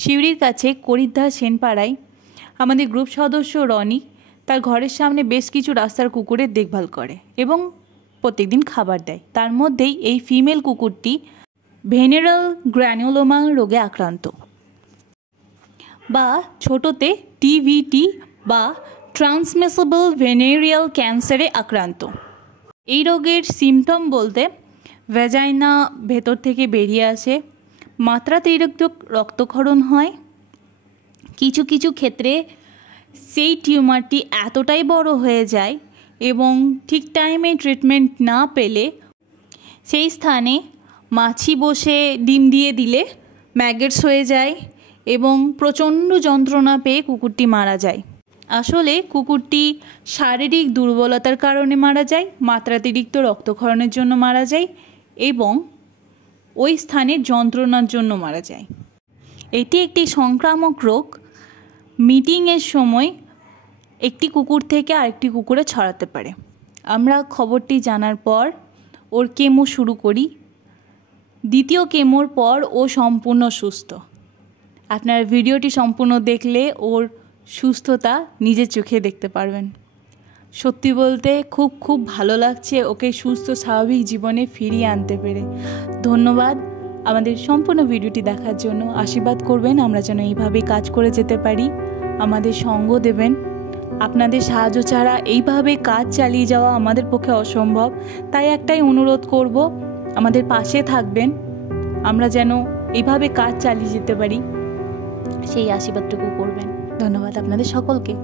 সিউড়ির কাছে করিদ্দার সেনপাড়ায় আমাদের গ্রুপ সদস্য রনি তার ঘরের সামনে বেশ কিছু রাস্তার কুকুরের দেখভাল করে এবং প্রত্যেকদিন খাবার দেয়। তার মধ্যেই এই ফিমেল কুকুরটি ভেনেরাল গ্র্যানুলোমা রোগে আক্রান্ত বা ছোটোতে টিভিটি বা ট্রান্সমিসেবল ভেনেরিয়াল ক্যান্সারে আক্রান্ত। এই রোগের সিমটম বলতে ভ্যাজাইনা ভেতর থেকে বেরিয়ে আসে, মাত্রাতিরিক্ত রক্তক্ষরণ হয়, কিছু কিছু ক্ষেত্রে সেই টিউমারটি এতটাই বড় হয়ে যায় এবং ঠিক টাইমে ট্রিটমেন্ট না পেলে সেই স্থানে মাছি বসে ডিম দিয়ে দিলে ম্যাগেটস হয়ে যায় এবং প্রচণ্ড যন্ত্রণা পেয়ে কুকুরটি মারা যায়। আসলে কুকুরটি শারীরিক দুর্বলতার কারণে মারা যায়, মাত্রাতিরিক্ত রক্তক্ষরণের জন্য মারা যায় এবং ওই স্থানে যন্ত্রণার জন্য মারা যায়। এটি একটি সংক্রামক রোগ। মিটিংয়ের সময় একটি কুকুর থেকে আরেকটি কুকুরে ছড়াতে পারে। আমরা খবরটি জানার পর ওর কেমো শুরু করি। দ্বিতীয় কেমোর পর ও সম্পূর্ণ সুস্থ। আপনার ভিডিওটি সম্পূর্ণ দেখলে ওর সুস্থতা নিজের চোখে দেখতে পারবেন। সত্যি বলতে খুব খুব ভালো লাগছে ওকে সুস্থ স্বাভাবিক জীবনে ফিরিয়ে আনতে পেরে। ধন্যবাদ আমাদের সম্পূর্ণ ভিডিওটি দেখার জন্য। আশীর্বাদ করবেন আমরা যেন এইভাবেই কাজ করে যেতে পারি, আমাদের সঙ্গ দেবেন। আপনাদের সাহায্য ছাড়া এইভাবে কাজ চালিয়ে যাওয়া আমাদের পক্ষে অসম্ভব। তাই একটাই অনুরোধ করব, আমাদের পাশে থাকবেন, আমরা যেন এইভাবে কাজ চালিয়ে যেতে পারি সেই আশীর্বাদটুকু করবেন। ধন্যবাদ আপনাদের সকলকে।